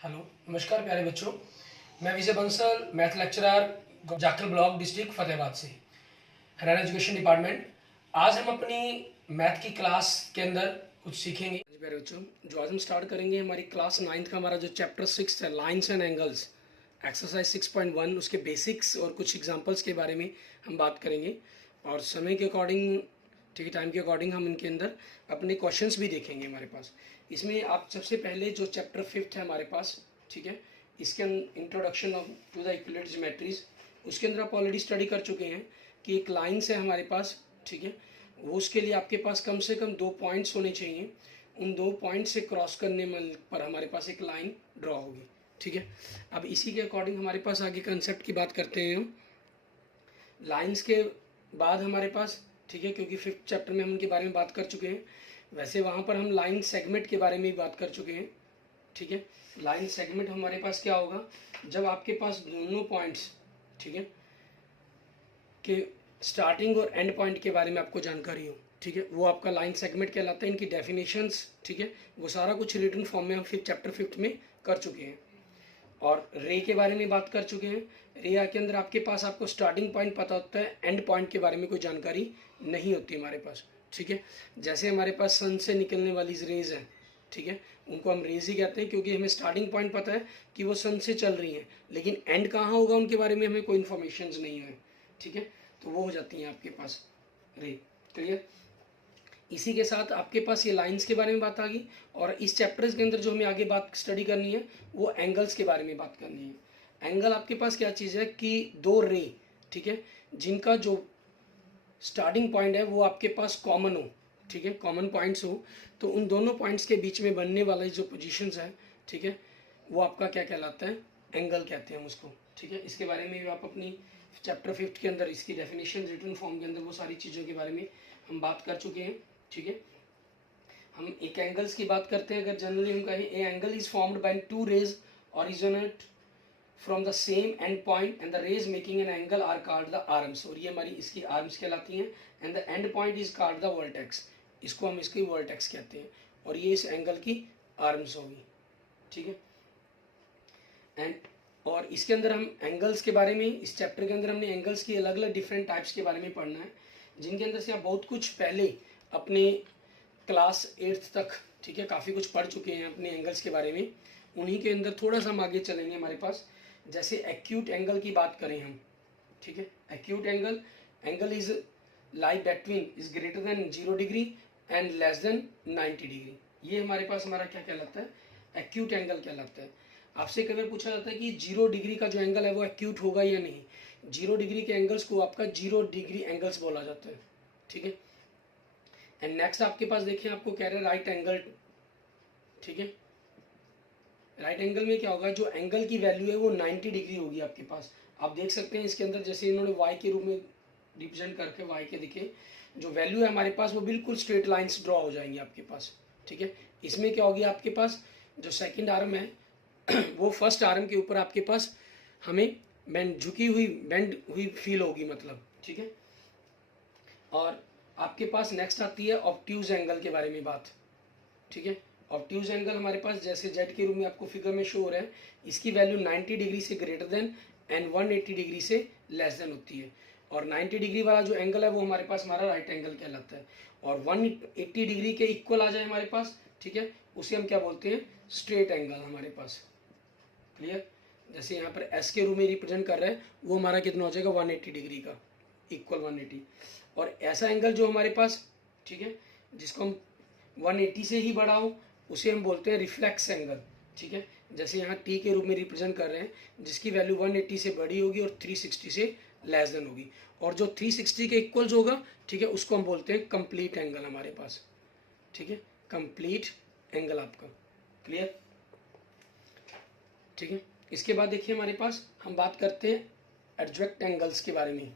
Hello, नमस्कार प्यारे बच्चों। मैं Vijay Bansal, math lecturer, Jakhal block, district Fatehabad से, हरियाणा एजुकेशन डिपार्टमेंट। आज हम अपनी मैथ की क्लास के अंदर कुछ सीखेंगे। प्यारे बच्चों, जो आज हम स्टार्ट करेंगे हमारी क्लास 9th का हमारा जो चैप्टर 6 है, लाइन्स एंड एंगल्स, एक्सरसाइज 6.1, उसके बेसिक्स और कुछ एग्जाम्पल्स के बारे में हम बात करेंगे। और समय के अकॉर्डिंग, ठीक है, टाइम के अकॉर्डिंग हम इनके अंदर अपने क्वेश्चंस भी देखेंगे हमारे पास। इसमें आप सबसे पहले जो चैप्टर 5th है हमारे पास, ठीक है, इसके introduction to the equilateral geometries, उसके अंदर आप ऑलरेडी स्टडी कर चुके हैं कि एक लाइन है हमारे पास, ठीक है, वो उसके लिए आपके पास कम से कम 2 पॉइंट्स होने चाहिए। उन 2 पॉइंट से क्रॉस करने पर हमारे पास एक लाइन ड्रॉ होगी, ठीक है। अब इसी के अकॉर्डिंग हमारे पास आगे कंसेप्ट की बात करते हैं हम। लाइंस के बाद हमारे पास, ठीक है, क्योंकि 5th चैप्टर में हम उनके बारे में बात कर चुके हैं, वैसे वहाँ पर हम लाइन सेगमेंट के बारे में भी बात कर चुके हैं, ठीक है। लाइन सेगमेंट हमारे पास क्या होगा, जब आपके पास दोनों पॉइंट्स, ठीक है, कि स्टार्टिंग और एंड पॉइंट के बारे में आपको जानकारी हो, ठीक है, वो आपका लाइन सेगमेंट कहलाता है। इनकी डेफिनेशंस, ठीक है, वो सारा कुछ रिटन फॉर्म में हम फिर चैप्टर 5th में कर चुके हैं। और रे के बारे में बात कर चुके हैं। रे के अंदर आपके पास आपको स्टार्टिंग पॉइंट पता होता है, एंड पॉइंट के बारे में कोई जानकारी नहीं होती हमारे पास, ठीक है। जैसे हमारे पास सन से निकलने वाली रेज हैं, ठीक है, उनको हम रेज ही कहते हैं, क्योंकि हमें स्टार्टिंग पॉइंट पता है कि वो सन से चल रही हैं, लेकिन एंड कहाँ होगा उनके बारे में हमें कोई इन्फॉर्मेशन नहीं है, ठीक है। तो वो हो जाती हैं आपके पास रे। क्लियर। इसी के साथ आपके पास ये लाइंस के बारे में बात आ गई, और इस चैप्टर के अंदर जो हमें आगे बात स्टडी करनी है वो एंगल्स के बारे में बात करनी है। एंगल आपके पास क्या चीज़ है कि 2 रे, ठीक है, जिनका जो स्टार्टिंग पॉइंट है वो आपके पास कॉमन हो, ठीक है, कॉमन पॉइंट्स हो, तो उन दोनों पॉइंट्स के बीच में बनने वाले जो पोजिशंस है, ठीक है, वो आपका क्या कहलाता है, एंगल कहते हैं हम उसको, ठीक है। इसके बारे में भी आप अपनी चैप्टर 5th के अंदर इसकी डेफिनेशन रिटन फॉर्म के अंदर वो सारी चीज़ों के बारे में हम बात कर चुके हैं, ठीक है। हम एक एंगल्स की बात करते हैं। अगर जनरली हम कहें, a angle is formed by 2 rays originate from the same end point and the rays making an angle are called the arms, और ये हमारी इसकी आर्म्स कहलाती हैं। And the end point is called the vertex, इसको हम इसकी vertex कहते हैं, और ये इस एंगल की आर्म्स होगी, ठीक है। एंड और इसके अंदर हम एंगल्स के बारे में, इस चैप्टर के अंदर हमने एंगल्स की अलग अलग डिफरेंट टाइप्स के बारे में पढ़ना है, जिनके अंदर से आप बहुत कुछ पहले अपने क्लास 8th तक, ठीक है, काफ़ी कुछ पढ़ चुके हैं अपने एंगल्स के बारे में। उन्हीं के अंदर थोड़ा सा हम आगे चलेंगे हमारे पास। जैसे एक्यूट एंगल की बात करें हम, ठीक है, acute angle, angle is lie between is greater than 0 degree and less than 90 degree. ये हमारे पास हमारा क्या कहलाता है, एक्यूट एंगल कहलाता है। आपसे कई बार पूछा जाता है कि 0 डिग्री का जो एंगल है वो एक्यूट होगा या नहीं। 0 डिग्री के एंगल्स को आपका 0 डिग्री एंगल्स बोला जाता है, ठीक है। एंड नेक्स्ट आपके पास देखिए, आपको कह रहे हैं राइट एंगल, ठीक है। राइट एंगल में क्या होगा, जो एंगल की वैल्यू है वो 90 डिग्री होगी आपके पास। आप देख सकते हैं इसके अंदर, जैसे इन्होंने वाई के रूप में रिप्रेजेंट करके वाई के दिखे, जो वैल्यू है हमारे पास वो बिल्कुल स्ट्रेट लाइंस ड्रॉ हो जाएंगी आपके पास, ठीक है। इसमें क्या होगी, आपके पास जो सेकेंड आर्म है वो फर्स्ट आर्म के ऊपर आपके पास हमें बेंड, झुकी हुई, बेंड हुई फील होगी, मतलब, ठीक है। और आपके पास नेक्स्ट आती है ऑब्ट्यूज एंगल के बारे में बात, ठीक है। ऑब्ट्यूज एंगल हमारे पास जैसे जेड के रूप में आपको फिगर में शो हो रहा है, इसकी वैल्यू 90 डिग्री से ग्रेटर देन एंड 180 डिग्री से लेस देन होती है। और 90 डिग्री वाला जो एंगल है वो हमारे पास हमारा राइट एंगल कहलाता है। और 180 डिग्री के इक्वल आ जाए हमारे पास, ठीक है, उसे हम क्या बोलते हैं, स्ट्रेट एंगल हमारे पास। क्लियर। जैसे यहाँ पर एस के रूप में रिप्रेजेंट कर रहा है, वो हमारा कितना हो जाएगा, 180 डिग्री का, इक्वल 180। और ऐसा एंगल जो हमारे पास, ठीक है, जिसको हम 180 से ही बड़ा हो, उसे हम बोलते हैं रिफ्लेक्स एंगल, ठीक है। जैसे यहाँ टी के रूप में रिप्रेजेंट कर रहे हैं, जिसकी वैल्यू 180 से बड़ी होगी और 360 से लेस देन होगी, और जो 360 के इक्वल्स होगा, ठीक है, उसको हम बोलते हैं कंप्लीट एंगल हमारे पास, ठीक है, कंप्लीट एंगल आपका। क्लियर, ठीक है। इसके बाद देखिए हमारे पास हम बात करते हैं एडजॉइंट एंगल्स के बारे में,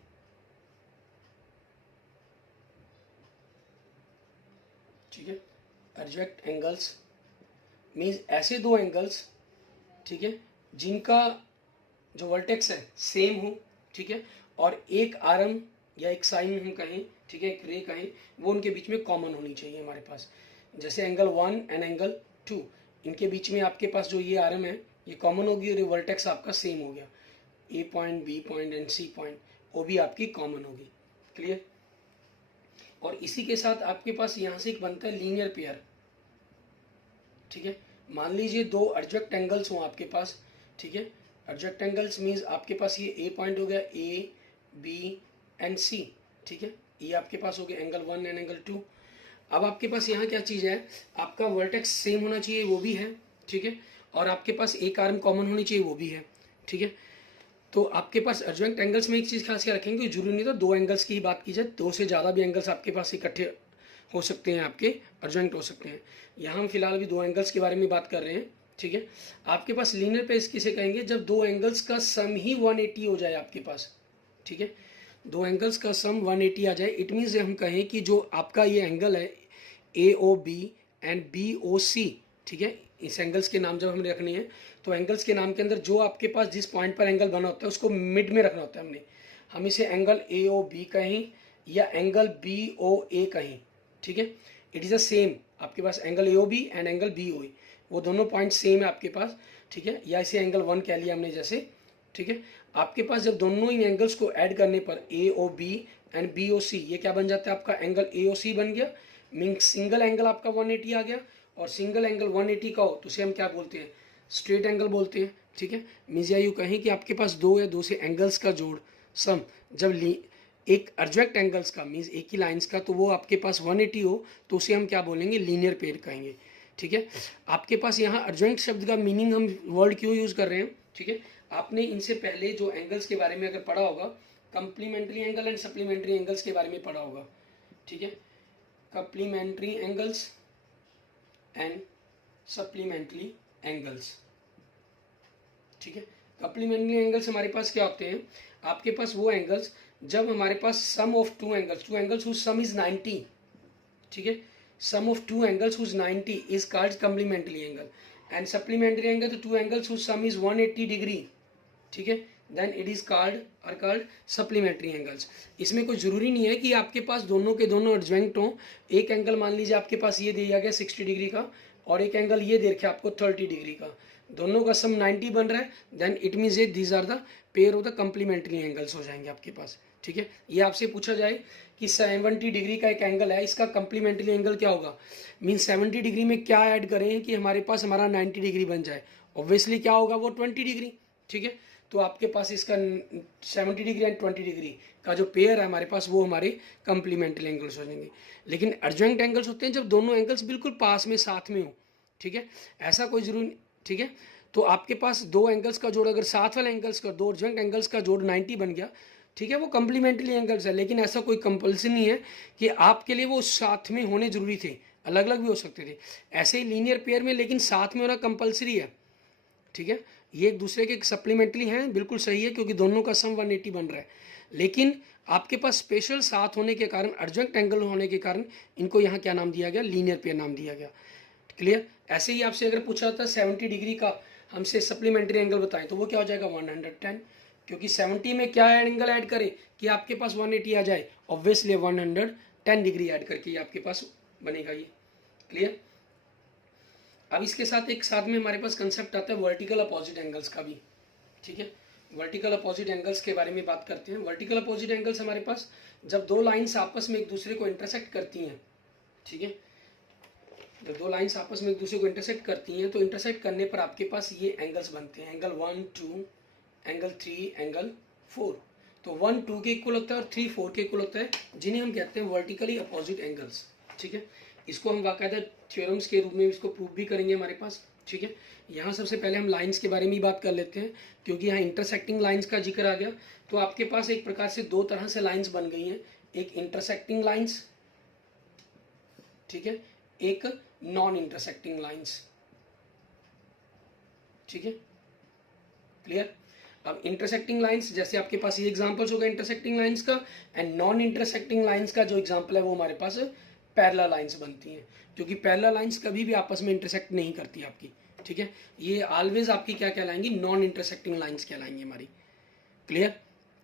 ठीक है। एडजॉइंट एंगल्स मीन्स ऐसे 2 एंगल्स, ठीक है, जिनका जो वर्टेक्स है सेम हो, ठीक है, और एक आर्म या एक साइन हम कहें, ठीक है, एक रे कहें, वो उनके बीच में कॉमन होनी चाहिए हमारे पास। जैसे एंगल 1 एंड एंगल 2, इनके बीच में आपके पास जो ये आर्म है, ये कॉमन होगी और ये वर्टेक्स आपका सेम हो गया, A point, B point and C point, वो भी आपकी कॉमन होगी। क्लियर। और इसी के साथ आपके पास यहाँ से एक बनता है लीनियर पेयर। ठीक है, मान लीजिए दो एडजक्ट एंगल्स हों आपके पास। ठीक है, एडजक्ट एंगल्स मीन्स आपके पास ये ए पॉइंट हो गया, ए बी एंड सी। ठीक है, ये आपके पास हो गया एंगल 1 एंड एंगल 2। अब आपके पास यहाँ क्या चीज़ है, आपका वर्टेक्स सेम होना चाहिए, वो भी है। ठीक है, और आपके पास एक आर्म कॉमन होनी चाहिए, वो भी है। ठीक है, तो आपके पास एडजॉइंट एंगल्स में एक चीज़ खास क्या रखेंगे, जरूरी नहीं तो दो एंगल्स की ही बात की जाए, दो से ज़्यादा भी एंगल्स आपके पास इकट्ठे हो सकते हैं, आपके एडजॉइंट हो सकते हैं। यहाँ हम फिलहाल भी दो एंगल्स के बारे में बात कर रहे हैं। ठीक है, आपके पास लीनियर पेयर किसे कहेंगे, जब दो एंगल्स का सम ही 180 हो जाए आपके पास। ठीक है, दो एंगल्स का सम 180 आ जाए, इट मीन्स हम कहें कि जो आपका ये एंगल है A O B and B O C. ठीक है, इस एंगल्स के नाम जब हमें रखने हैं तो एंगल्स के नाम के अंदर जो आपके पास जिस पॉइंट पर एंगल बना होता है उसको मिड में रखना होता है हमने। हम इसे एंगल ए ओ बी कहें या एंगल बी ओ ए कहें। ठीक है, इट इज़ द सेम, आपके पास angle A O B and angle B O A, वो दोनों पॉइंट सेम है आपके पास। ठीक है, या इसे एंगल 1 कह लिया हमने जैसे। ठीक है, आपके पास जब दोनों इन एंगल्स को ऐड करने पर A O B and B O C, ये क्या बन जाता है आपका एंगल ए ओ सी बन गया। मीन्स सिंगल एंगल आपका 180 आ गया, और सिंगल एंगल 180 का हो तो उसे हम क्या बोलते हैं, स्ट्रेट एंगल बोलते हैं। ठीक है, मीन्स या यूँ कहें कि आपके पास दो या दो से एंगल्स का जोड़ सम जब एक एडजॉइंट एंगल्स का मीन्स एक ही लाइंस का, तो वो आपके पास 180 हो तो उसे हम क्या बोलेंगे, लीनियर पेयर कहेंगे। ठीक है, आपके पास यहाँ एडजॉइंट शब्द का मीनिंग हम वर्ड क्यों यूज़ कर रहे हैं। ठीक है, आपने इनसे पहले जो एंगल्स के बारे में अगर पढ़ा होगा, complementary angle and supplementary angles के बारे में पढ़ा होगा। ठीक है, complementary angles and supplementary angles. ठीक है, कंप्लीमेंट्री एंगल्स हमारे पास क्या होते हैं, आपके पास वो एंगल्स जब हमारे पास sum of two angles whose sum is 90। ठीक है, sum of two angles whose 90 is called complementary angle, and supplementary angle तो two angles whose sum is 180 degree. ठीक है, then it is called supplementary angles. इसमें कोई ज़रूरी नहीं है कि आपके पास दोनों के दोनों एडजॉइंट हों। एक एंगल मान लीजिए आपके पास ये दिया गया 60 डिग्री का, और एक एंगल ये दे रखा आपको 30 डिग्री का, दोनों का सम 90 बन रहा है, देन इट मीन्स ये these are the pair of the complementary angles हो जाएंगे आपके पास। ठीक है, ये आपसे पूछा जाए कि 70 डिग्री का एक एंगल है, इसका कंप्लीमेंट्री एंगल क्या होगा, मीन्स 70 डिग्री में क्या ऐड करें कि हमारे पास हमारा 90 डिग्री बन जाए, ऑब्वियसली क्या होगा वो 20 डिग्री। ठीक है, तो आपके पास इसका 70 डिग्री एंड 20 डिग्री का जो पेयर है हमारे पास, वो हमारे कंप्लीमेंट्री एंगल्स हो जाएंगे। लेकिन एडजॉइंट एंगल्स होते हैं जब दोनों एंगल्स बिल्कुल पास में साथ में हो। ठीक है, ऐसा कोई जरूरी। ठीक है, तो आपके पास दो एंगल्स का जोड़, अगर साथ वाले एंगल्स का, दो एडजॉइंट एंगल्स का जोड़ 90 बन गया, ठीक है, वो कंप्लीमेंट्री एंगल्स है। लेकिन ऐसा कोई कंपल्सन नहीं है कि आपके लिए वो साथ में होने जरूरी थे, अलग अलग भी हो सकते थे। ऐसे ही लीनियर पेयर में लेकिन साथ में होना कंपल्सरी है। ठीक है, ये एक दूसरे के सप्लीमेंट्री हैं, बिल्कुल सही है, क्योंकि दोनों का सम 180 बन रहा है। लेकिन आपके पास स्पेशल साथ होने के कारण, एडजॉइंट एंगल होने के कारण, इनको यहाँ क्या नाम दिया गया, लीनियर पेयर नाम दिया गया। क्लियर। ऐसे ही आपसे अगर पूछा था 70 डिग्री का हमसे सप्लीमेंट्री एंगल बताएं, तो वो क्या हो जाएगा 110, क्योंकि 70 में क्या एंगल ऐड करें कि आपके पास 180 आ जाए, ऑब्वियसली 110 डिग्री ऐड करके ये आपके पास बनेगा ये। क्लियर। अब इसके साथ एक साथ में हमारे पास कंसेप्ट आता है वर्टिकल अपोजिट एंगल्स का भी। ठीक है, वर्टिकल अपोजिट एंगल्स के बारे में बात करते हैं। वर्टिकल अपोजिट एंगल्स हमारे पास जब दो लाइंस आपस में एक दूसरे को इंटरसेक्ट करती हैं। ठीक है, जब दो लाइंस आपस में एक दूसरे को इंटरसेक्ट करती हैं तो इंटरसेक्ट करने पर आपके पास ये एंगल्स बनते हैं, एंगल 1 2 एंगल 3 एंगल 4। तो 1 2 के इक्वल होता है और 3 4 के इक्वल होता है, जिन्हें हम कहते हैं वर्टिकली अपोजिट एंगल्स। ठीक है, इसको हम बाकायदा थ्योरम्स के रूप में इसको प्रूव भी करेंगे हमारे पास। ठीक है, यहाँ सबसे पहले हम लाइंस के बारे में ही बात कर लेते हैं, क्योंकि यहाँ इंटरसेक्टिंग लाइंस का जिक्र आ गया। तो आपके पास एक प्रकार से दो तरह से लाइंस बन गई हैं, एक इंटरसेक्टिंग लाइंस, ठीक है, एक नॉन इंटरसेक्टिंग लाइंस। ठीक है, क्लियर। अब इंटरसेक्टिंग लाइंस जैसे आपके पास ये एग्जांपल्स हो गए इंटरसेक्टिंग लाइंस का, एंड नॉन इंटरसेक्टिंग लाइंस का जो एग्जांपल है वो हमारे पास पैरेलल लाइंस बनती हैं, क्योंकि पैरेलल लाइंस कभी भी आपस में इंटरसेक्ट नहीं करती आपकी। ठीक है, ये ऑलवेज आपकी क्या कहलाएंगी, नॉन इंटरसेक्टिंग लाइंस कहलाएंगी हमारी। क्लियर।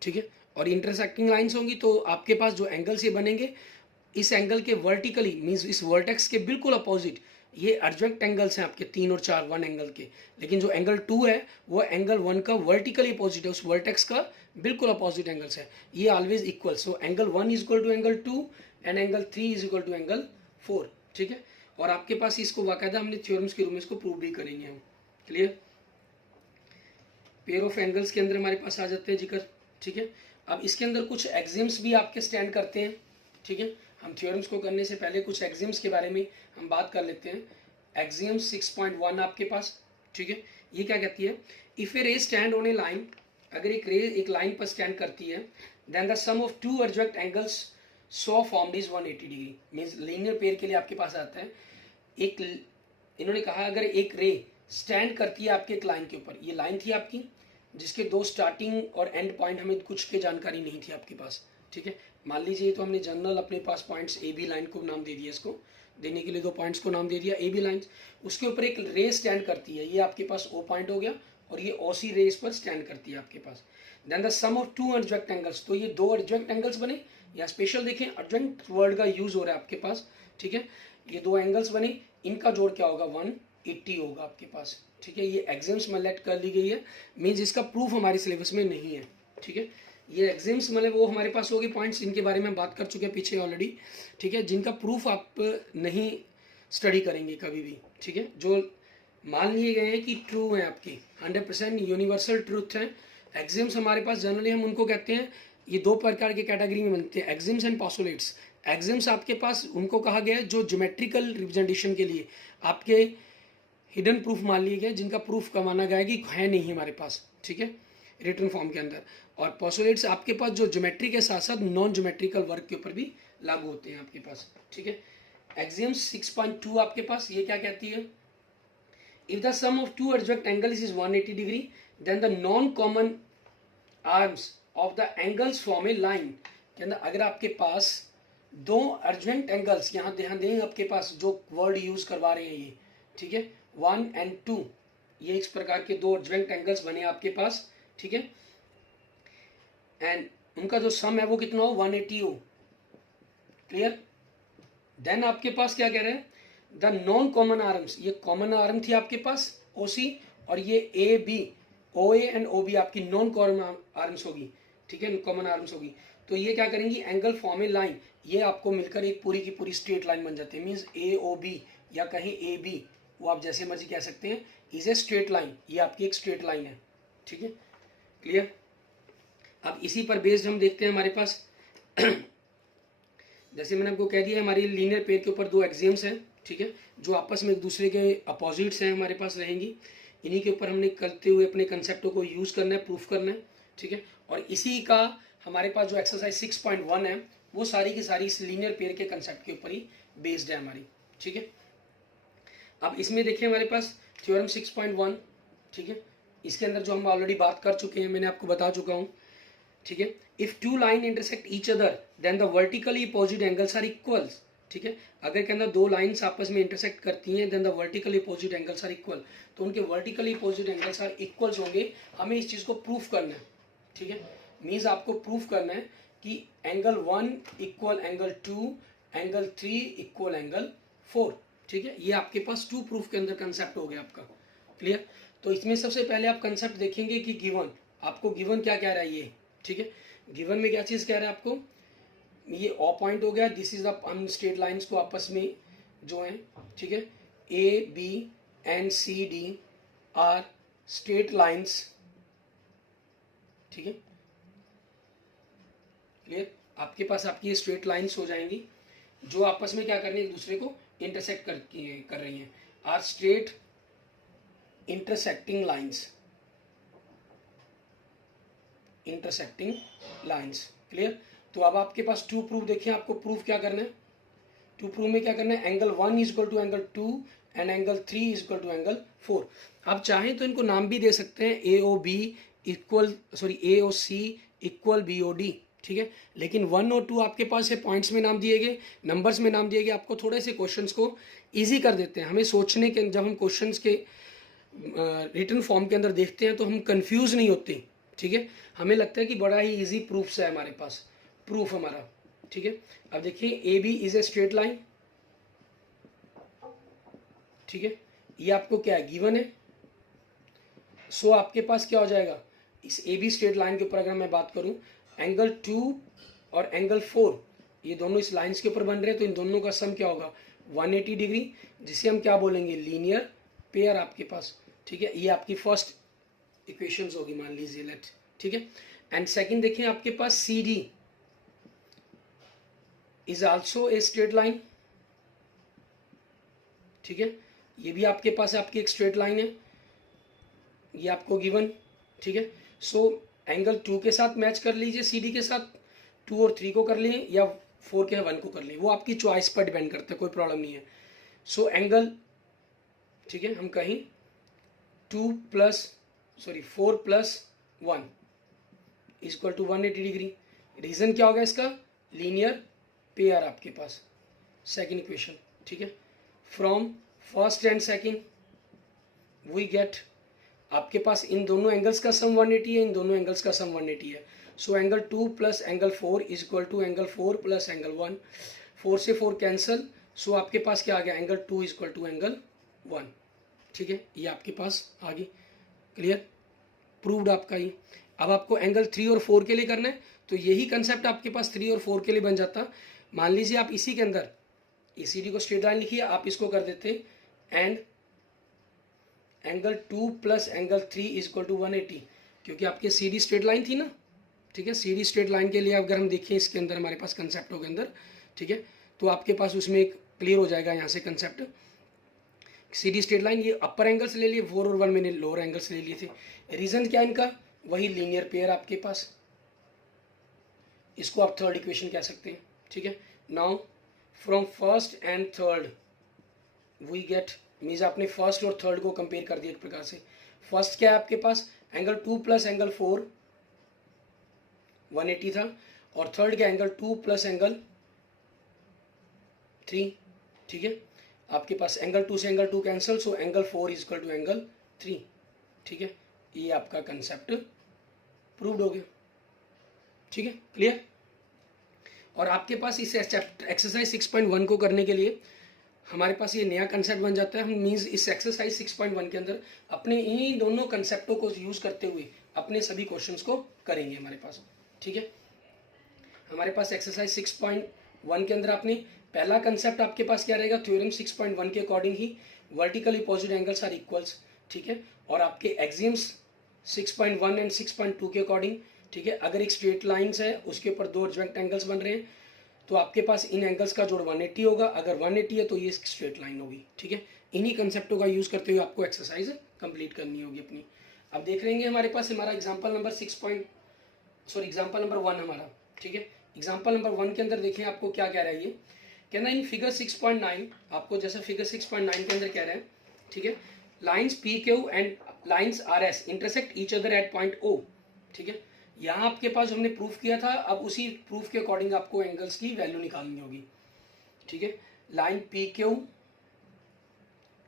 ठीक है, और इंटरसेक्टिंग लाइंस होंगी तो आपके पास जो एंगल्स ये बनेंगे, इस एंगल के वर्टिकली मीन्स इस वर्टेक्स के बिल्कुल अपोजिट ये एडजॉइंट एंगल्स हैं आपके 3 और 4 वन एंगल के, लेकिन जो एंगल 2 है वो एंगल 1 का वर्टिकली अपोजिट है, उस वर्टेक्स का बिल्कुल अपोजिट एंगल्स है, ये always equal. So angle 1 is equal to angle 2 and angle 3 is equal to angle 4, ठीक है। और आपके पास इसको बाकायदा हमने थ्योरम्स के रूप में इसको प्रूव भी करेंगे हम। क्लियर? पेयर ऑफ एंगल्स के अंदर हमारे पास आ जाते हैं जिक्र, ठीक है। अब इसके अंदर कुछ एक्सिम्स भी आपके स्टैंड करते हैं, ठीक है। हम थ्योरम्स को करने से पहले कुछ एक्सिम्स के बारे में हम बात कर लेते हैं। एक्सियम 6.1 आपके पास, ठीक है। ये क्या कहती है? इफ ए रे स्टैंड ऑन ए लाइन, अगर एक रे एक लाइन पर स्टैंड करती है, then the sum of two adjacent angles so formed is 180 degree. Means linear pair के लिए आपके पास आता है एक, इन्होंने कहा अगर एक रे स्टैंड करती है आपके एक लाइन के ऊपर, ये लाइन थी आपकी जिसके दो स्टार्टिंग और एंड पॉइंट हमें कुछ की जानकारी नहीं थी आपके पास, ठीक है। मान लीजिए तो हमने जनरल अपने पास पॉइंट्स ए बी लाइन को नाम दे दिया, इसको देने के लिए दो पॉइंट्स को नाम दे दिया ए बी लाइन। उसके ऊपर एक रे स्टैंड करती है, ये आपके पास ओ पॉइंट हो गया और ये ओ सी रे इस पर स्टैंड करती है आपके पास। Then the sum of two adjacent angles, तो ये दो एडजॉइंट एंगल्स बने, या स्पेशल देखें एडजॉइंट वर्ड का यूज हो रहा है आपके पास, ठीक है। ये दो एंगल्स बने, इनका जोड़ क्या होगा? 180 होगा आपके पास, ठीक है। ये एग्जाम्स में लेट कर ली गई है, मीन्स इसका प्रूफ हमारे सिलेबस में नहीं है, ठीक है। ये एग्जाम्स मतलब वो हमारे पास होगी पॉइंट्स, इनके बारे में बात कर चुके हैं पीछे ऑलरेडी, ठीक है, जिनका प्रूफ आप नहीं स्टडी करेंगे कभी भी, ठीक है। जो मान लिए गए हैं कि ट्रू है आपकी 100% यूनिवर्सल ट्रूथ है। एग्जाम्स हमारे पास जनरली हम उनको कहते हैं, ये दो प्रकार के कैटेगरी में बनते हैं, एग्जाम्स एंड पोस्टुलेट्स। एग्जाम्स आपके पास उनको कहा गया है जो ज्योमेट्रिकल रिप्रेजेंटेशन के लिए आपके हिडन प्रूफ मान लिए गए, जिनका प्रूफ का माना गया है कि है नहीं हमारे पास, ठीक है, रिटर्न फॉर्म के अंदर। और पोस्टुलेट्स आपके पास जो ज्योमेट्री के साथ साथ नॉन ज्योमेट्रिकल वर्क के ऊपर भी लागू होते हैं आपके पास, ठीक है। एक्सियम 6.2 आपके पास ये क्या कहती है? If the sum of two adjacent angles is 180 degree, then the non common arms of the angles form a line. के अंदर अगर आपके पास दो एडजॉइंट एंगल्स, यहाँ ध्यान दें आपके पास जो वर्ड यूज करवा रहे हैं ये, ठीक है, 1 and 2, ये इस प्रकार के दो एडजॉइंट एंगल्स बने आपके पास, ठीक है। एंड उनका जो सम है वो कितना हो? 180 हो। क्लियर? देन आपके पास क्या कह रहे हैं? द नॉन कॉमन आर्म्स, ये कॉमन आर्म थी आपके पास ओसी, और ये A B, O A and O B आपकी नॉन कॉमन आर्म्स होगी, ठीक है, कॉमन आर्म्स होगी। तो ये क्या करेंगी? एंगल फॉर्म ए लाइन, ये आपको मिलकर एक पूरी की पूरी स्ट्रेट लाइन बन जाती है। मीन्स ए ओ बी या कहीं ए बी, वो आप जैसे मर्जी कह सकते हैं, इज ए स्ट्रेट लाइन, ये आपकी एक स्ट्रेट लाइन है, ठीक है। क्लियर? अब इसी पर बेस्ड हम देखते हैं हमारे पास जैसे मैंने आपको कह दिया हमारी लीनियर पेयर के ऊपर दो एक्सियम्स हैं, ठीक है, जो आपस में एक दूसरे के अपोजिट्स हैं हमारे पास रहेंगी। इन्हीं के ऊपर हमने करते हुए अपने कंसेप्टों को यूज करना है, प्रूफ करना है, ठीक है। और इसी का हमारे पास जो एक्सरसाइज 6.1 है वो सारी की सारी इस लीनियर पेयर के कंसेप्ट के ऊपर ही बेस्ड है हमारी, ठीक है। अब इसमें देखिए हमारे पास थ्योरम 6.1, ठीक है, इसके अंदर जो हम ऑलरेडी बात कर चुके हैं, मैंने आपको बता चुका हूँ, ठीक है। If two line intersect each other then the vertically opposite angles are equals, ठीक है। अगर के अंदर दो लाइंस आपस में इंटरसेक्ट करती हैं then the vertically opposite angles are equal, तो उनके vertically opposite angles are equals होंगे। हमें इस चीज़ को प्रूफ करना है, ठीक है। मीन्स आपको प्रूफ करना है कि angle 1 equal angle 2, angle 3 equal angle 4, ठीक है। ये आपके पास टू प्रूफ के अंदर कंसेप्ट हो गया आपका। क्लियर? तो इसमें सबसे पहले आप कंसेप्ट देखेंगे कि गिवन, आपको गिवन क्या कह रहा है ये, ठीक है। गिवन में क्या चीज़ कह रहा है आपको? ये ओ पॉइंट हो गया, दिस इज हम स्ट्रेट लाइंस को आपस में जो है, ठीक है, A B and C D are straight lines, ठीक है। क्लियर? आपके पास आपकी ये स्ट्रेट लाइंस हो जाएंगी जो आपस में क्या कर रही है? एक दूसरे को इंटरसेक्ट कर रही हैं, are straight intersecting lines, intersecting lines. Clear? तो अब आपके पास टू प्रूफ देखिए, आपको प्रूफ क्या करना है? टू प्रूफ में क्या करना है? Angle 1 is equal to angle 2 and angle 3 is equal to angle 4। आप चाहें तो इनको नाम भी दे सकते हैं, ए ओ बी इक्वल, सॉरी ए ओ सी इक्वल बी ओ डी, ठीक है। लेकिन 1 और 2 आपके पास है, पॉइंट्स में नाम दिए गए, नंबर्स में नाम दिए गए, आपको थोड़े से क्वेश्चंस को इजी कर देते हैं। हमें सोचने के, जब हम क्वेश्चंस के रिटन फॉर्म के अंदर देखते हैं तो हम कंफ्यूज नहीं होते, ठीक है। हमें लगता है कि बड़ा ही इजी प्रूफ्स है हमारे पास, प्रूफ हमारा, ठीक है। अब देखिए A B is a straight line, ठीक है, ये आपको क्या है, गिवन है। सो आपके पास क्या हो जाएगा, इस ए बी स्ट्रेट लाइन के ऊपर अगर मैं बात करूं, एंगल 2 और एंगल 4 ये दोनों इस लाइंस के ऊपर बन रहे हैं, तो इन दोनों का सम क्या होगा, 180 डिग्री, जिसे हम क्या बोलेंगे, लीनियर पेयर आपके पास। ठीक है, ये आपकी फर्स्ट इक्वेशंस होगी, मान लीजिए लेट। ठीक है, एंड सेकंड देखें, आपके पास C D is also a straight line. ठीक है, ये भी आपके पास आपकी एक स्ट्रेट लाइन है, ये आपको गिवन। ठीक है, सो एंगल 2 के साथ मैच कर लीजिए, सी डी के साथ 2 और 3 को कर लें, या 4 के 1 को कर लें, वो आपकी चॉइस पर डिपेंड करता है, कोई प्रॉब्लम नहीं है। सो एंगल, ठीक है, हम कहीं 4 plus 1 equal to 180 degree. Reason क्या होगा इसका, लीनियर पेयर आपके पास, सेकंड इक्वेशन। ठीक है, from first and second we get, आपके पास इन दोनों एंगल्स का सम 180 है, इन दोनों एंगल्स का सम 180 है। So angle 2 plus angle 4 is equal to angle 4 plus angle 1, 4 से 4 कैंसल। सो आपके पास क्या आ गया, angle 2 is equal to angle 1। ठीक है, ये आपके पास आ गई, क्लियर, प्रूव्ड आपका ये। अब आपको एंगल 3 और 4 के लिए करना है, तो यही कंसेप्ट आपके पास 3 और 4 के लिए बन जाता। मान लीजिए आप इसी के अंदर ACD को स्ट्रेट लाइन लिखिए, आप इसको कर देते and angle 2 plus angle 3 is equal to 180, क्योंकि आपके CD स्ट्रेट लाइन थी ना। ठीक है, CD स्ट्रेट लाइन के लिए अगर हम देखें इसके अंदर हमारे पास कंसेप्टों के अंदर, ठीक है, तो आपके पास उसमें एक क्लियर हो जाएगा यहाँ से कंसेप्ट। CD स्ट्रेट लाइन, ये अपर एंगल्स ले लिए 4 और 1, मैंने लोअर एंगल्स ले लिए थे। रीजन क्या है इनका, वही लीनियर पेयर आपके पास, इसको आप थर्ड इक्वेशन कह सकते हैं। ठीक है, now from first and third we get, means आपने फर्स्ट और थर्ड को कंपेयर कर दिया एक प्रकार से। फर्स्ट क्या है आपके पास, एंगल 2 प्लस एंगल 4 180 था, और थर्ड क्या, एंगल 2 प्लस एंगल 3। ठीक है, आपके पास एंगल 2 से angle 2 cancel, so angle 4 is equal to angle 3। ठीक है, ये आपका कंसेप्ट प्रूव्ड हो गया। ठीक है, क्लियर। और आपके पास इस एक्सरसाइज 6.1 को करने के लिए हमारे पास ये नया कंसेप्ट बन जाता है। हम मीन्स इस एक्सरसाइज 6.1 के अंदर अपने इन्हीं दोनों कंसेप्टों को यूज करते हुए अपने सभी क्वेश्चंस को करेंगे हमारे पास। ठीक है, हमारे पास एक्सरसाइज 6.1 के अंदर आपने पहला कंसेप्ट आपके पास क्या रहेगा, थ्योरम 6.1 के अकॉर्डिंग ही vertical opposite angles are equals. ठीक है, और आपके एक्सियम्स 6.1 एंड 6.2 के अकॉर्डिंग। ठीक है, अगर एक स्ट्रेट लाइन्स है उसके ऊपर दो एडजॉइंट एंगल्स बन रहे हैं, तो आपके पास इन एंगल्स का जोड़ 180 होगा। अगर 180 है तो ये स्ट्रेट लाइन होगी। ठीक है, इन्हीं कंसेप्टों का यूज करते हुए आपको एक्सरसाइज कंप्लीट करनी होगी अपनी। अब देख लेंगे हमारे पास हमारा एग्जांपल नंबर एग्जांपल नंबर 1 हमारा। ठीक है, एग्जांपल नंबर 1 के अंदर देखें आपको क्या कह रहा है, ये कहना इन फिगर 6.9, आपको जैसे फिगर 6.9 के अंदर कह रहा है। ठीक है, lines P Q and lines R S intersect each other at point O. ठीक है, यहाँ आपके पास हमने प्रूफ किया था, अब उसी प्रूफ के अकॉर्डिंग आपको एंगल्स की वैल्यू निकालनी होगी। ठीक है, line P Q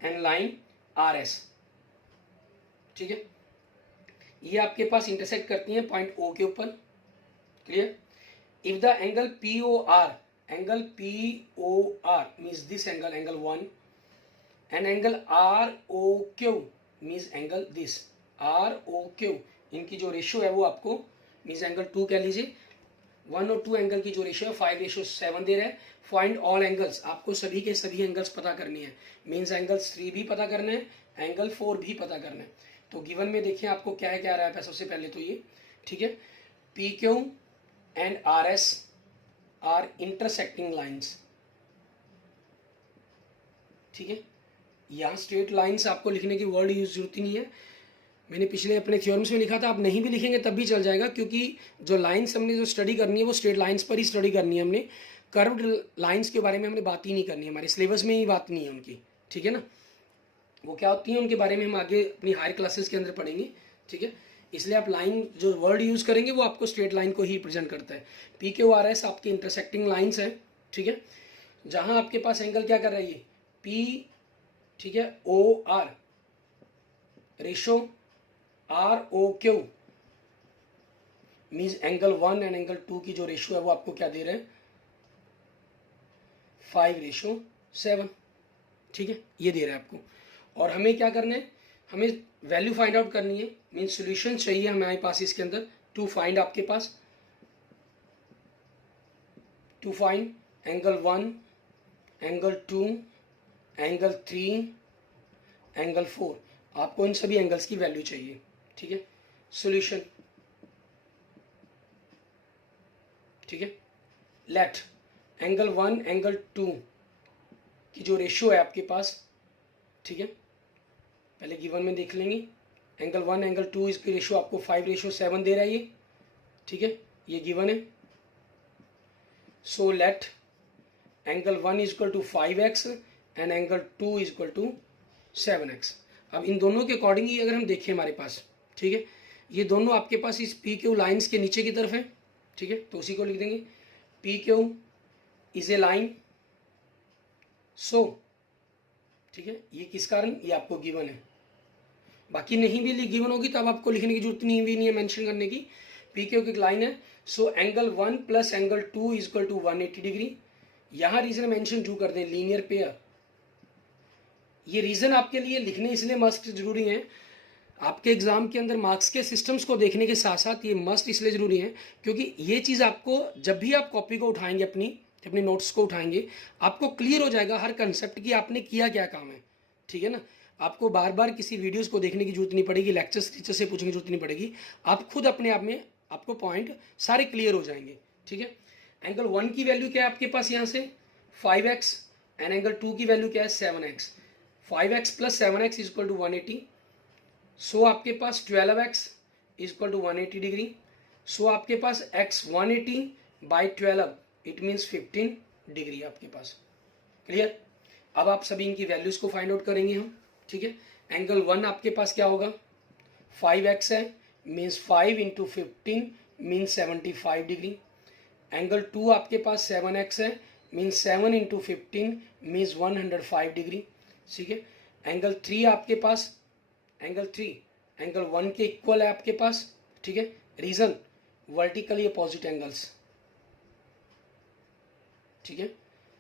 and line R S. ठीक है, ये आपके पास इंटरसेक्ट करती हैं पॉइंट ओ के ऊपर। Clear, if the angle P O R means this angle, angle 1, and angle R O Q means angle this R O Q, इनकी जो रेशियो है वो आपको मीन्स एंगल 2 कह लीजिए। 1 और 2 एंगल की जो रेशियो है 5:7 दे रहा है। फाइंड ऑल एंगल्स, आपको सभी के सभी एंगल्स पता करनी है, मीन्स एंगल 3 भी पता करना है, एंगल 4 भी पता करना है। तो गिवन में देखिए आपको क्या है, क्या आ रहा है सबसे पहले तो ये। ठीक है, P Q and R S R intersecting lines. ठीक है, यहाँ स्ट्रेट लाइन्स आपको लिखने की वर्ड यूज जरूरत ही नहीं है, मैंने पिछले अपने थ्योरम्स में लिखा था, आप नहीं भी लिखेंगे तब भी चल जाएगा, क्योंकि जो लाइंस हमने जो स्टडी करनी है वो स्ट्रेट लाइंस पर ही स्टडी करनी है। हमने कर्व्ड लाइंस के बारे में हमने बात ही नहीं करनी है, हमारे सिलेबस में ही बात नहीं है उनकी। ठीक है ना, वो क्या होती है उनके बारे में हम आगे अपनी हायर क्लासेस के अंदर पढ़ेंगे। ठीक है, इसलिए आप लाइन जो वर्ड यूज़ करेंगे वो आपको स्ट्रेट लाइन को ही रिप्रेजेंट करता है। पी क्यू आर एस आपकी इंटरसेक्टिंग लाइन्स है। ठीक है, जहाँ आपके पास एंगल क्या कर रही है, पी, ठीक है, O R ratio R O Q means angle 1 and angle 2 की जो रेशियो है वो आपको क्या दे रहे हैं, 5:7। ठीक है, ये दे रहा है आपको। और हमें क्या करना है, हमें वैल्यू फाइंड आउट करनी है, मीन्स सोल्यूशन चाहिए हमारे पास इसके अंदर टू फाइंड, आपके पास to find angle 1, angle 2, angle 3, angle 4। आपको इन सभी एंगल्स की वैल्यू चाहिए, ठीक है। सॉल्यूशन, ठीक है, लेट एंगल 1 एंगल 2 की जो रेशियो है आपके पास, ठीक है, पहले गिवन में देख लेंगे। एंगल 1 एंगल 2 इसकी रेशियो आपको 5:7 दे रहा है ये, ठीक है, ये गिवन है। So let angle 1 is equal to 5x and angle 2 is equal to 7x। अब इन दोनों के अकॉर्डिंग ही अगर हम देखें हमारे पास, ठीक है, ये दोनों आपके पास इस पी क्यू लाइन्स के नीचे की तरफ है, ठीक है, तो उसी को लिख देंगे P Q is a line, so, ठीक है, ये किस कारण, ये आपको गिवन है। बाकी नहीं भी गिवन होगी तब आपको लिखने की जरूरत नहीं भी नहीं है, मेंशन करने की। पी क्यू की लाइन है, so angle 1 plus angle 2 is equal to 180 degree. यहां रीजन मेंशन जो कर दें, लीनियर पेयर। ये रीजन आपके लिए लिखने इसलिए मस्ट जरूरी है, आपके एग्जाम के अंदर मार्क्स के सिस्टम्स को देखने के साथ साथ ये मस्ट इसलिए जरूरी है क्योंकि ये चीज़ आपको जब भी आप कॉपी को उठाएंगे, अपने नोट्स को उठाएंगे, आपको क्लियर हो जाएगा हर कंसेप्ट की आपने किया क्या काम है, ठीक है ना। आपको बार बार किसी वीडियोस को देखने की जरूरत नहीं पड़ेगी, लेक्चर्स टीचर से पूछने की जरूरत नहीं पड़ेगी, आप खुद अपने आप में आपको पॉइंट सारे क्लियर हो जाएंगे, ठीक है। एंगल 1 की वैल्यू क्या है आपके पास यहाँ से 5x एंड एंगल 2 की वैल्यू क्या है 7x। 5x plus 7x is equal to 180। So आपके पास 12x is equal to 180 degree. So आपके पास x 180 by 12 it means 15 degree आपके पास। क्लियर। अब आप सभी इनकी वैल्यूज को फाइंड आउट करेंगे हम, ठीक है। एंगल 1 आपके पास क्या होगा 5x है, means 5 into 15 means 75 degree. Angle 2 आपके पास 7x है, मीन्स 7 इंटू 15 मीन्स 105 डिग्री, ठीक है। एंगल 3 आपके पास, एंगल 3 एंगल 1 के इक्वल है आपके पास, ठीक है। रीजन वर्टिकली अपोजिट एंगल्स, ठीक है,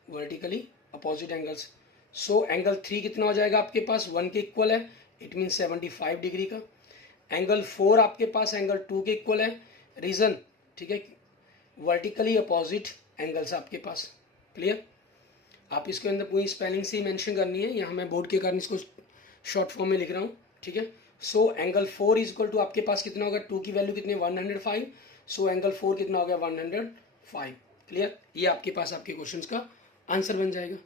vertically opposite angles. So angle 3 कितना हो जाएगा आपके पास 1 के इक्वल है, इट मीन 75 डिग्री का। एंगल 4 आपके पास एंगल 2 के इक्वल है, रीजन, ठीक है, वर्टिकली अपोजिट एंगल्स आपके पास। क्लियर। आप इसके अंदर पूरी स्पेलिंग से ही मेंशन करनी है, यहाँ मैं बोर्ड के कारण इसको शॉर्ट फॉर्म में लिख रहा हूँ, ठीक है। So angle 4 is equal to आपके पास कितना होगा 2 की वैल्यू कितनी 105। सो एंगल 4 कितना हो गया 105। क्लियर। ये आपके पास आपके क्वेश्चंस का आंसर बन जाएगा,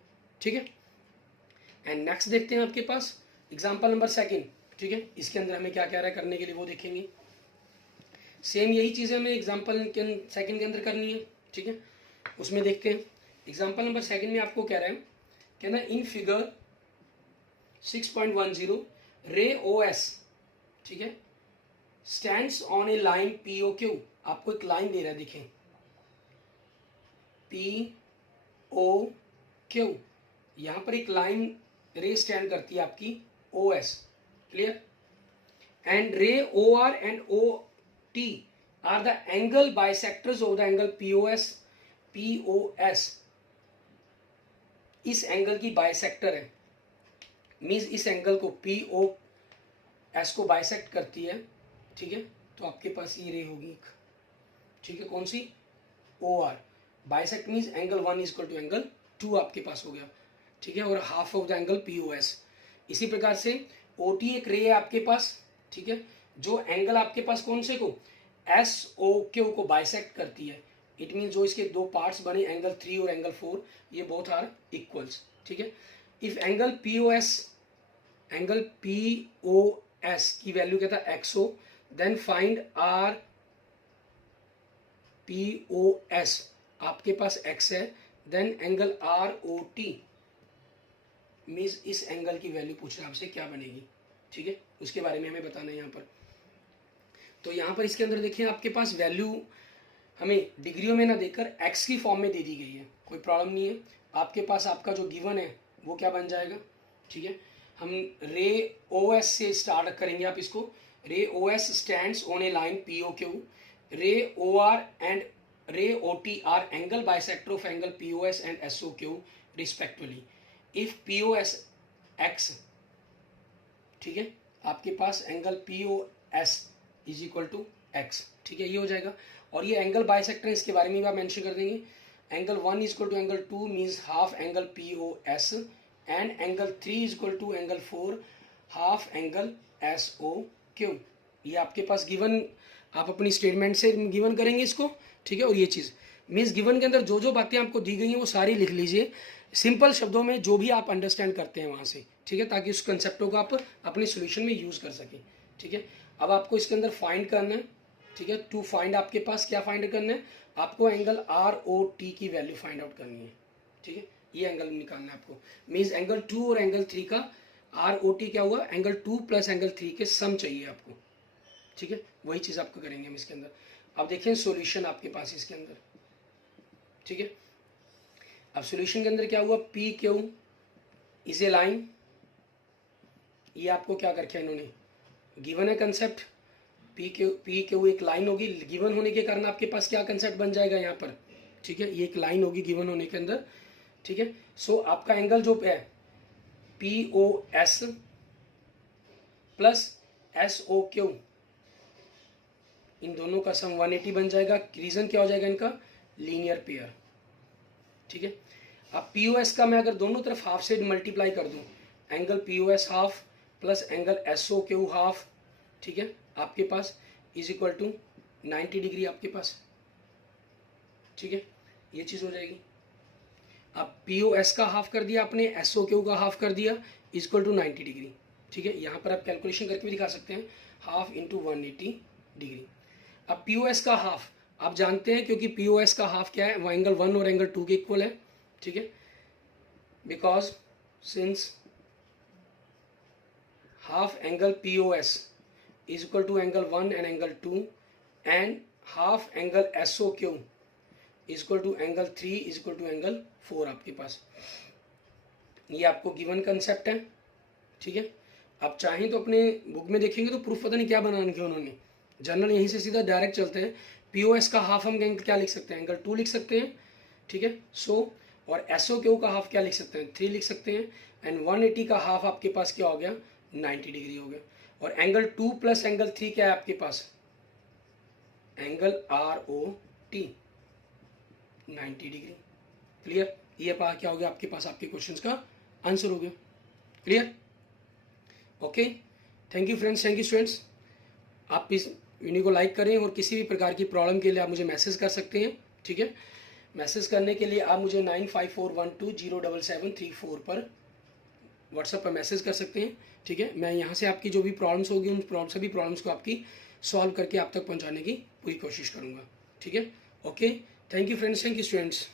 ठीक है। एंड नेक्स्ट देखते हैं आपके पास एग्जाम्पल नंबर 2, ठीक है। इसके अंदर हमें क्या कह रहा है करने के लिए वो देखेंगे। सेम यही चीज़ हमें एग्जाम्पल के 2 के अंदर करनी है, ठीक है। उसमें देखते हैं एग्जाम्पल नंबर 2 में आपको कह रहा है, कहना इन फिगर 6.10 रे OS, ठीक है, stands on a line POQ। आपको एक लाइन दे रहा है, देखें POQ, यहां पर एक लाइन रे स्टैंड करती है आपकी OS। Clear. And ray OR and OT are the angle bisectors of the angle POS। इस एंगल की बाइसेक्टर है, मीन्स इस एंगल को POS को बाइसेक्ट करती है, ठीक है। तो आपके पास ये रे होगी, ठीक है, कौन सी OR। Bisect means angle 1 is equal to angle 2 आपके पास हो गया, ठीक है, और half of the angle POS। इसी प्रकार से OT एक रे है आपके पास, ठीक है, जो एंगल आपके पास कौन से को SOQ को बाइसेक्ट करती है। इट मीन जो इसके दो पार्ट्स बने एंगल 3 और एंगल 4, ये बोथ आर इक्वल्स, ठीक है। इफ एंगल POS की वैल्यू क्या था XO, then find R POS, आपके पास X है, देन एंगल ROT मीन्स इस एंगल की वैल्यू पूछ रहा है आपसे क्या बनेगी, ठीक है, उसके बारे में हमें बताना है यहाँ पर। तो यहाँ पर इसके अंदर देखिए आपके पास वैल्यू हमें डिग्रियों में ना देकर एक्स की फॉर्म में दे दी गई है, कोई प्रॉब्लम नहीं है। आपके पास आपका जो गिवन है वो क्या बन जाएगा, ठीक है। हम रे OS से स्टार्ट करेंगे, आप इसको ray OS stands on a line POQ, ray OR and ray OT are angle bisector of angle POS and SOQ respectively. If POS x, ठीक है, आपके पास angle P O S is equal to x, ठीक है, ये हो जाएगा। और ये एंगल बाइसेक्टर है, इसके बारे में भी आप मेंशन कर देंगे। Angle 1 is equal to angle 2 means half angle P O S, and angle 3 is equal to angle 4 half angle S O Q. ये आपके पास गिवन, आप अपनी स्टेटमेंट से गिवन करेंगे इसको, ठीक है। और ये चीज़ मीन्स गिवन के अंदर जो जो बातें आपको दी गई हैं वो सारी लिख लीजिए सिंपल शब्दों में, जो भी आप अंडरस्टैंड करते हैं वहाँ से, ठीक है, ताकि उस कंसेप्टों को आप अपने सोल्यूशन में यूज़ कर सकें, ठीक है। अब आपको इसके अंदर फाइंड करना है, ठीक है, टू फाइंड, आपके पास क्या फाइंड करना है, आपको एंगल आर ओ टी की वैल्यू फाइंड आउट करनी है, ठीक है, ये एंगल निकालना है आपको। मीन्स एंगल 2 और एंगल 3 का आर ओ टी क्या हुआ, एंगल 2 प्लस एंगल 3 के सम चाहिए आपको, ठीक है, वही चीज़ आपको करेंगे हम इसके अंदर। अब देखें सॉल्यूशन आपके पास इसके अंदर, ठीक है। अब सॉल्यूशन के अंदर क्या हुआ, P Q is a line, ये आपको क्या करके इन्होंने गिवन है कंसेप्ट, पी क्यू एक लाइन होगी, गिवन होने के कारण आपके पास क्या कंसेप्ट बन जाएगा यहाँ पर, ठीक है, ये एक लाइन होगी गिवन होने के अंदर, ठीक है। सो आपका एंगल जो है P O S plus S O Q, इन दोनों का सम 180 बन जाएगा। रीजन क्या हो जाएगा इनका, लीनियर पेयर, ठीक है। अब पी ओ एस का मैं अगर दोनों तरफ हाफ से मल्टीप्लाई कर दूं, angle P O S half plus angle S O Q half, ठीक है, आपके पास इज इक्वल टू 90 डिग्री आपके पास, ठीक है, ये चीज़ हो जाएगी। अब पी ओ एस का हाफ कर दिया आपने, एस ओ क्यू का हाफ कर दिया, इज इक्वल टू 90 डिग्री, ठीक है। यहाँ पर आप कैलकुलेशन करके भी दिखा सकते हैं, हाफ इंटू 180 डिग्री। अब पी ओ एस का हाफ आप जानते हैं, क्योंकि पी ओ एस का हाफ क्या है, वो एंगल 1 और एंगल 2 के इक्वल है, ठीक है, because since half angle P O S is equal to angle 1 and angle 2 and half angle S O Q is equal to angle 3 is equal to angle 4 आपके पास, ये आपको गिवन कंसेप्ट है, ठीक है। आप चाहें तो अपने बुक में देखेंगे तो प्रूफ पता नहीं क्या बना रखे उन्होंने, जनरल यहीं से सीधा डायरेक्ट चलते हैं। पी ओ एस का हाफ हम क्या लिख सकते हैं, एंगल 2 लिख सकते हैं, ठीक है। सो और एस ओ क्यू का हाफ क्या लिख सकते हैं, 3 लिख सकते हैं, एंड 180 का हाफ आपके पास क्या हो गया, 90 डिग्री हो गया। और एंगल 2 प्लस एंगल 3 क्या है आपके पास, angle R O T 90 degree. Clear, ये क्या हो गया आपके पास, आपके क्वेश्चंस का आंसर हो गया। Clear, okay, thank you friends, thank you students. आप इस वीडियो को लाइक करें और किसी भी प्रकार की प्रॉब्लम के लिए आप मुझे मैसेज कर सकते हैं, ठीक है। मैसेज करने के लिए आप मुझे 9541207734 पर व्हाट्सएप पर मैसेज कर सकते हैं, ठीक है। मैं यहाँ से आपकी जो भी प्रॉब्लम्स होगी उन सभी प्रॉब्लम्स को आपकी सॉल्व करके आप तक पहुँचाने की पूरी कोशिश करूँगा, ठीक है। Okay, thank you friends, thank you students.